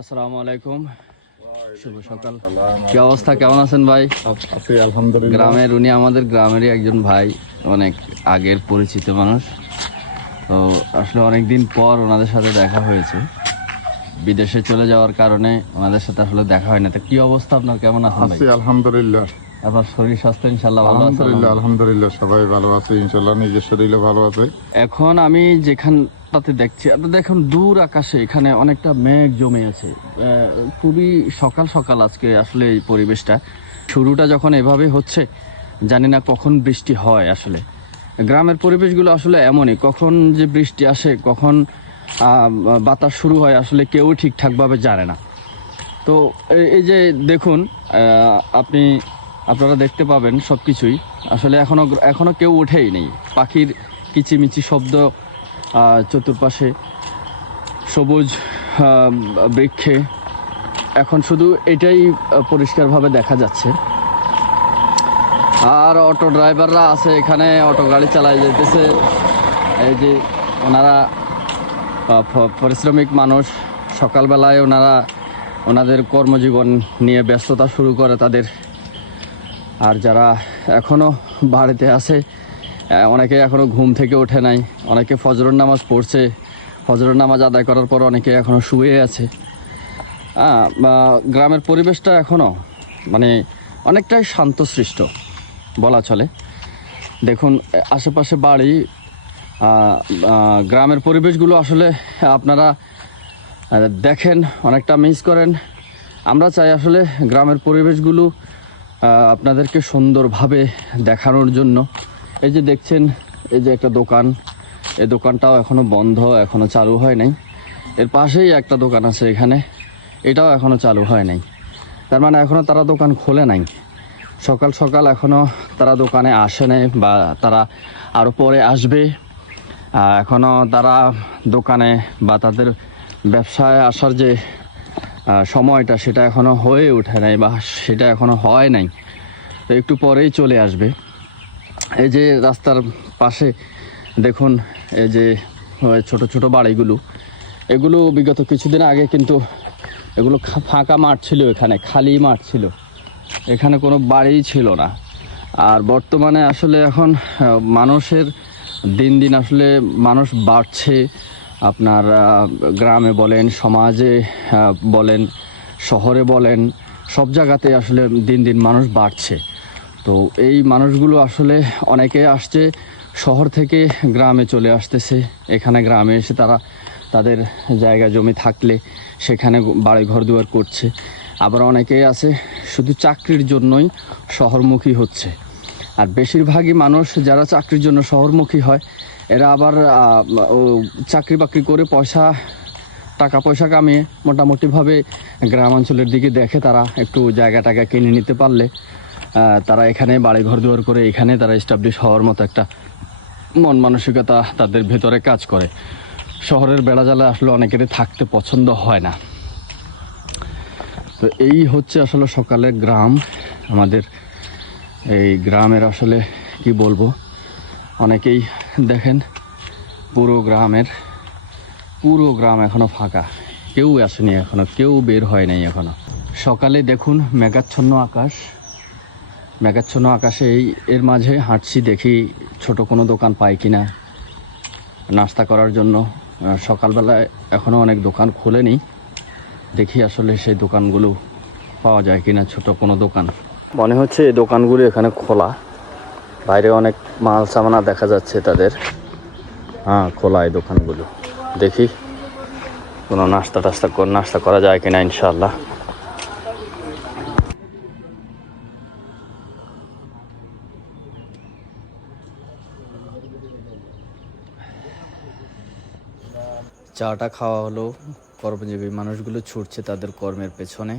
আসসালামু আলাইকুম। শুভ সকাল। কি অবস্থা? কেমন আছেন ভাই? আলহামদুলিল্লাহ। গ্রামের উনি আমাদের গ্রামেরই একজন ভাই অনেক আগের পরিচিত মানুষ। তো আসলে অনেক দিন পর ওনাদের সাথে দেখা হয়েছে। বিদেশে চলে যাওয়ার কারণে ওনাদের সাথে আসলে দেখা হয় না। তো কি অবস্থা আপনার? কেমন আছেন আছি আলহামদুলিল্লাহ। আপনার শরীর স্বাস্থ্য ইনশাল্লাহ ভালো আছে আলহামদুলিল্লাহ আলহামদুলিল্লাহ। সবাই ভালো আছে ইনশাল্লাহ নিজের শরীরে ভালো আছে। এখন আমি যেখানটাতে দেখছি আপনি দেখুন দূর আকাশে এখানে অনেকটা মেঘ জমে আছে। খুবই সকাল সকাল আজকে আসলে এই পরিবেশটা। শুরুটা যখন এভাবে হচ্ছে জানি না কখন বৃষ্টি হয় আসলে। গ্রামের পরিবেশগুলো আসলে এমনই কখন যে বৃষ্টি আসে কখন বাতাস শুরু হয় আসলে কেউ ঠিকঠাকভাবে জানে না। তো এই যে দেখুন আপনি আপনারা দেখতে পাবেন সব কিছুই আসলে এখনও এখনও কেউ ওঠেই নেই। পাখির কিচিমিচি শব্দ চতুর্পাশে সবুজ বৃক্ষে। এখন শুধু এটাই পরিষ্কারভাবে দেখা যাচ্ছে। আর অটো ড্রাইভাররা আছে এখানে, অটো গাড়ি চালায় যেতেছে। এই যে ওনারা পরিশ্রমিক মানুষ। সকালবেলায় ওনারা, ওনাদের কর্মজীবন নিয়ে ব্যস্ততা শুরু করে তাদের। আর যারা এখনও বাড়িতে আছে অনেকে এখনও ঘুম থেকে ওঠে নাই, অনেকে ফজরের নামাজ পড়ছে, ফজরের নামাজ আদায় করার পর অনেকে এখনও শুয়ে আছে। গ্রামের পরিবেশটা এখনও মানে অনেকটাই শান্তসৃষ্ট বলা চলে। দেখুন, আশেপাশে বাড়ি গ্রামের পরিবেশগুলো আসলে আপনারা দেখেন, অনেকটা মিস করেন। আমরা চাই আসলে গ্রামের পরিবেশগুলো আপনাদেরকে সুন্দরভাবে দেখানোর জন্য। এই যে দেখছেন, এই যে একটা দোকান। এই দোকানটাও এখনও বন্ধ এখনও চালু হয় নাই। এর পাশেই একটা দোকান আছে এখানে। এটাও এখনও চালু হয় নাই। তার মানে এখনও তারা দোকান খোলে নাই। সকাল সকাল এখনও তারা দোকানে আসে নাই বা তারা আরও পরে আসবে। এখনও তারা দোকানে বা তাদের ব্যবসায় আসার যে সময়টা সেটা এখনও হয়ে ওঠে নাই বা সেটা এখনও হয় নাই। তো একটু পরেই চলে আসবে। এই যে রাস্তার পাশে দেখুন, এই যে ছোট ছোট বাড়িগুলো। এগুলো বিগত কিছুদিন আগে কিন্তু এগুলো ফাঁকা মাঠ ছিল এখানে, খালি মাঠ ছিল। এখানে কোনো বাড়িই ছিল না। আর বর্তমানে আসলে এখন মানুষের দিন দিন আসলে মানুষ বাড়ছে আপনার গ্রামে বলেন, সমাজে বলেন, শহরে বলেন, সব জায়গাতে আসলে দিন দিন মানুষ বাড়ছে। তো এই মানুষগুলো আসলে অনেকে আসছে শহর থেকে গ্রামে চলে আসতেছে। এখানে গ্রামে এসে তারা তাদের জায়গা জমি থাকলে সেখানে বাড়ি ঘর দুয়ার করছে। আবার অনেকেই আছে শুধু চাকরির জন্যই শহরমুখী হচ্ছে। আর বেশিরভাগই মানুষ যারা চাকরির জন্য শহরমুখী হয় এরা আবার চাকরি বাকরি করে পয়সা, টাকা পয়সা কামিয়ে মোটামুটিভাবে গ্রাম অঞ্চলের দিকে দেখে তারা একটু জায়গা টাকা কিনে নিতে পারলে তারা এখানে বাড়ি ঘর দুয়ার করে এখানে তারা এস্টাবলিশ হওয়ার মতো একটা মন মানসিকতা তাদের ভেতরে কাজ করে। শহরের বেড়াজালে আসলে অনেকেরই থাকতে পছন্দ হয় না। তো এই হচ্ছে আসলে সকালে গ্রাম। আমাদের এই গ্রামের আসলে কি বলব? অনেকেই দেখেন, পুরো গ্রামের, পুরো গ্রাম এখনও ফাঁকা। কেউ আসেনি এখনও, কেউ বের হয় নাই এখনও। সকালে দেখুন মেঘাচ্ছন্ন আকাশ। মেঘাচ্ছন্ন আকাশে এই, এর মাঝে হাঁটছি দেখি ছোট কোনো দোকান পাই কিনা। নাস্তা করার জন্য সকালবেলায় এখনও অনেক দোকান খোলেনি। দেখি আসলে সেই দোকানগুলো পাওয়া যায় কিনা, ছোট কোনো দোকান। মনে হচ্ছে এই দোকানগুলো এখানে খোলা। বাইরে অনেক মাল সামানা দেখা যাচ্ছে তাদের। হ্যাঁ খোলা এই দোকানগুলো। দেখি কোনো নাস্তা টাস্তা নাস্তা করা যায় কিনা ইনশাল্লাহ চাটা খাওয়া হলো। কর্মজীবী মানুষগুলো ছুটছে তাদের কর্মের পেছনে।